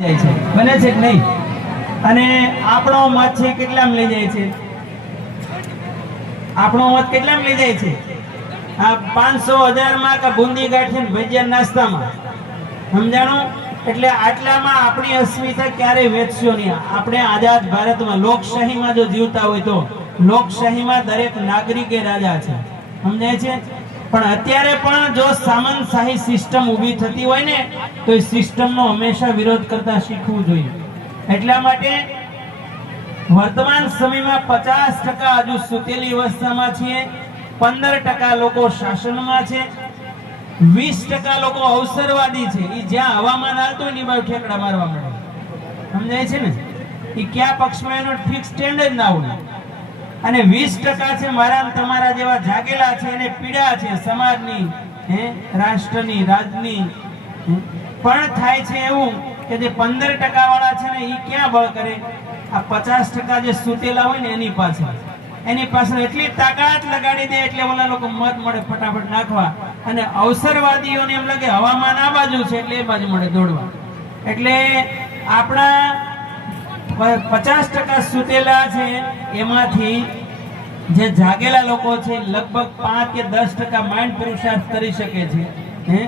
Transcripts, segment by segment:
બને છે કે નહીં? અને આપણો મત છે કેટલામ લઈ જાય છે? આપણો મત કેટલામ લઈ જાય છે? આ 500,000 માં કે બુંદી ગાંઠી ને ભજીયા નાસ્તામાં, સમજાણું? એટલે આટલામાં આપણી અસ્મિતા ક્યારેય વેચશો નહીં. આપણે આઝાદ ભારતમાં લોકશાહીમાં જો જીવતા હોય તો લોકશાહીમાં દરેક નાગરિકે રાજા છે, સમજાય છે? પણ અત્યારે પણ જો સામંતશાહી સિસ્ટમ ઊભી થતી હોય ને તો એ સિસ્ટમનો હંમેશા વિરોધ કરતા શીખવું જોઈએ. એટલા માટે વર્તમાન સમયમાં 50% હજુ સુતેલી અવસ્થામાં છીએ, 15% લોકો શાસનમાં છે, 20% લોકો અવસરવાદી છે. એ જ્યાં હવામાન હાલતું હોય ને એ બાજુ ઠેકડા મારવા મળે, સમજાય છે ને? એ કયા પક્ષમાં એનો ફિક્સ સ્ટેન્ડ જ ના હોય. અને 20% છે મારા તમારા જેવા જાગેલા છે, એને પીડા છે સમાજની, રાષ્ટ્રની, રાજની. પણ થાય છે એવું કે જે 15% વાળા છે ને એ ક્યાં બળ કરે? આ 50% જે સૂતેલા હોય ને એની પાછળ એટલી તાકાત લગાડી દે એટલે ઓલા લોકો મત મળે ફટાફટ નાખવા. અને અવસરવાદીઓને એમ લાગે હવામાન આ બાજુ છે એટલે એ બાજુ મળે દોડવા. એટલે આપણા 50% સૂતેલા છે એમાંથી જે જાગેલા લોકો છે લગભગ 5 કે 10% માઇન્ડ પુરુષાર્થ કરી શકે છે.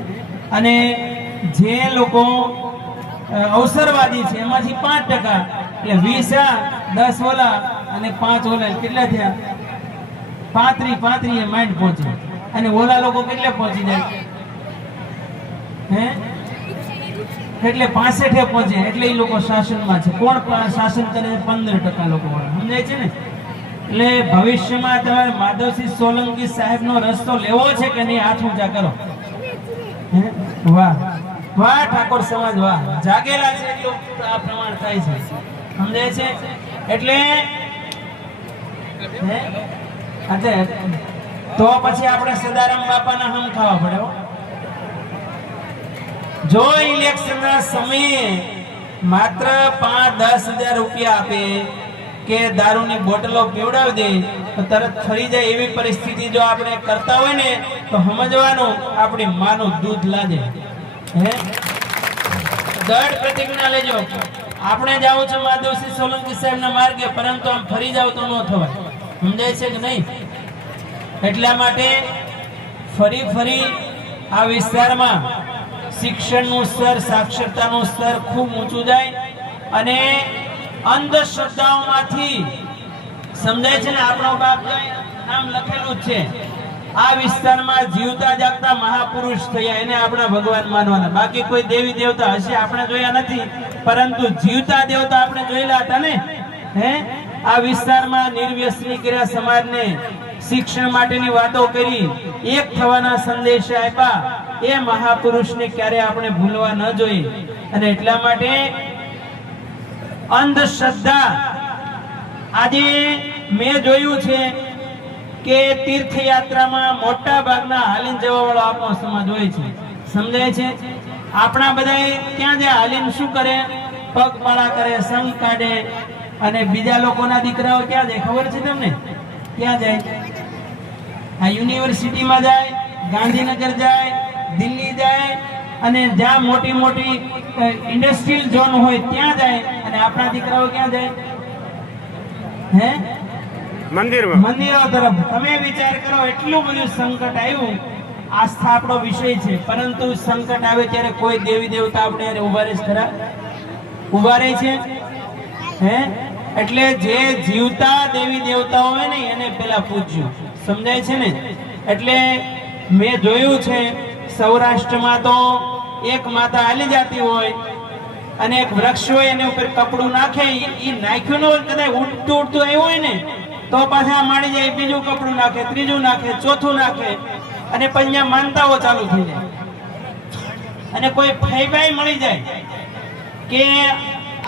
અને જે લોકો અવસરવાદી છે એમાંથી 5%, એટલે 20 આ 10 ઓલા અને 5 ઓલા, કેટલા થયા? 35 એ માઇન્ડ પહોંચે. અને ઓલા લોકો કેટલે પહોંચી જાય? એટલે 65 પહોંચે. એટલે એ લોકો શાસનમાં છે. કોણ શાસન કરે? 15% લોકો, સમજાય છે ને? એટલે ભવિષ્યમાં તમારે માધવસિંહ સોલંકી સાહેબનો રસ્તો લેવો છે કે નહીં? હાથ ઊંચા કરો. વાહ વાહ ઠાકોર સમાજ, વાહ! જાગેલા છે એટલું આ પ્રમાણ થાય છે, સમજાય છે? એટલે તો પછી આપણે સદારામ બાપાના હમ ખાવા પડે. જો ઇલેક્શનના સમયે માત્ર 5-10 હજાર રૂપિયા આપે કે દારૂની બોટલો પીવડાવી દે તો તરત ફરી જાય એવી પરિસ્થિતિ જો આપણે કરતા હોય ને તો સમજવાનું આપણી માનું દૂધ લાદે. દૃઢ પ્રતિજ્ઞા લેજો. આપણે જાવું છે માધવસિંહ સોલંકી સાહેબના માર્ગે, પરંતુ આમ ફરી જાવ તો ન થવાય, સમજાય છે કે નહીં? એટલા માટે ફરી આ વિસ્તારમાં શિક્ષણનું સ્તર, સાક્ષરતાનું સ્તર ખૂબ ઊંચું જાય. અને અંધશ્રદ્ધાઓમાંથી, સમજાય છે ને, આપણો બાપ નામ લખેલું જ છે. આ વિસ્તારમાં જીવતા જાગતા મહાપુરુષ થયા, એને આપણા ભગવાન માનવાના. બાકી કોઈ દેવી દેવતા હશે આપણે જોયા નથી, પરંતુ જીવતા દેવતા આપણે જોયેલા હતા ને. આ વિસ્તારમાં નિર્વ્યસની કર્યા, સમાજને શિક્ષણ માટેની વાતો કરી, એક થવાના સંદેશ આપ્યા. એ મહાપુરુષને ક્યારે આપણે ભૂલવા ન જોઈએ. અને એટલા માટે અંધશ્રદ્ધા, આજે મેં જોયું છે કે તીર્થયાત્રામાં મોટા ભાગના હાલીન જવા વાળો આપણો સમાજ હોય છે, સમજાય છે? આપણા બધા ક્યાં જાય? હાલીન શું કરે? પગપાળા કરે, સંગ કાઢે. અને બીજા લોકોના દીકરાઓ ક્યાં જાય ખબર છે તમને? ક્યાં જાય? આ યુનિવર્સિટીમાં જાય, ગાંધીનગર જાય, દિલ્હી જાય, અને જ્યાં મોટી મોટી ઇન્ડસ્ટ્રીયલ ઝોન હોય ત્યાં જાય. અને આપણા દીકરાઓ ક્યાં જાય? મંદિરો તરફ. તમે વિચાર કરો, એટલું બધું સંકટ આવ્યું. આસ્થા આપણો વિષય છે, પરંતુ સંકટ આવે ત્યારે કોઈ દેવી દેવતા આપણે ઉભા રહે ખરા? ઉભા રહે છે? એટલે જે જીવતા દેવી દેવતાઓ હોય ને એને પેલા પૂજ્યું, સમજાય છે ને? એટલે મેં જોયું છે સૌરાષ્ટ્રમાં તો એક માતા હાલી જતી હોય અને એક વૃક્ષ હોય એની ઉપર કપડું નાખે, એ નાખ્યું ન હોય, કદાચ ઉડતું આવ્યું હોય ને તો પાછા માડી જાય, બીજું કપડું નાખે, ત્રીજું નાખે, ચોથું નાખે. અને પછી અહીંયા માનતાઓ ચાલુ થઈ જાય. અને કોઈ ફૈબાઈ મળી જાય કે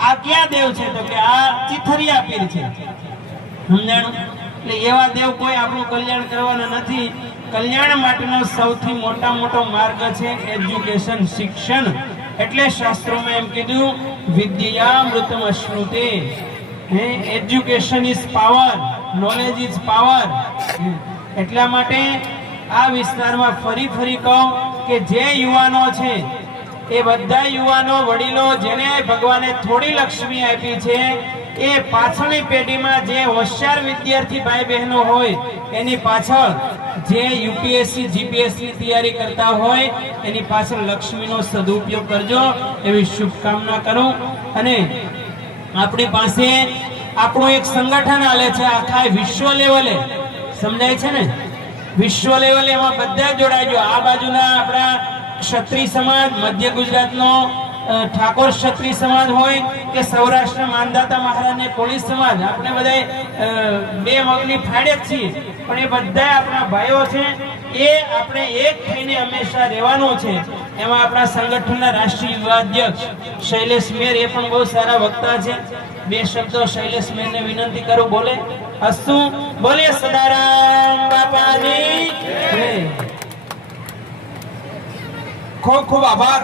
આ ક્યાં દેવ છે, તો કે આ ચીથરિયા પીર છે, સમજાણું? એટલે એવા દેવ કોઈ આપણું કલ્યાણ કરવાના નથી. કલ્યાણ માટેનો સૌથી મોટો માર્ગ છે એજ્યુકેશન, શિક્ષણ. એટલે શાસ્ત્રોમાં એમ કીધું, વિદ્યામૃતમ અશ્નુતે. Education is power, knowledge is power. એટલા માટે આ વિસ્તારમાં ફરી કહું કે જે યુવાનો છે એ બધા યુવાનો વડીલો જેને ભગવાને થોડી લક્ષ્મી આપી છે એ પાછળની પેઢીમાં જે હોશિયાર વિદ્યાર્થી ભાઈ બહેનો હોય એની પાછળ જે યુપીએસસી જીપીએસસી ની તૈયારી કરતા હોય એની પાછળ લક્ષ્મીનો સદુપયોગ કરજો એવી શુભકામના કરું। અને આપણી પાસે આપણું એક સંગઠન હાલે છે આખા વિશ્વ લેવલે, સમજાય છે ને, વિશ્વ લેવલે એમાં બધા જોડાજો। આ બાજુના આપણા ક્ષત્રિય સમાજ, મધ્ય ગુજરાતનો ઠાકોર ક્ષત્રિય સમાજ હોય કે સૌરાષ્ટ્રના માનદાતા મહારાજને કોળી સમાજ, આપણે બધા બે મગની ફાડે જ છીએ, પણ એ બધા આપણા ભાઈઓ છે। એ આપણે એક થઈને હંમેશા રહેવાનું છે। એમાં આપણા સંગઠનના રાષ્ટ્રીય યુવા અધ્યક્ષ શૈલેષ મેર એ પણ બહુ સારા વક્તા છે। બે શબ્દો શૈલેષ મેરને વિનંતી કરું બોલે। અસ્તુ બોલે સદારામ બાપાની જય। ખૂબ ખૂબ આભાર।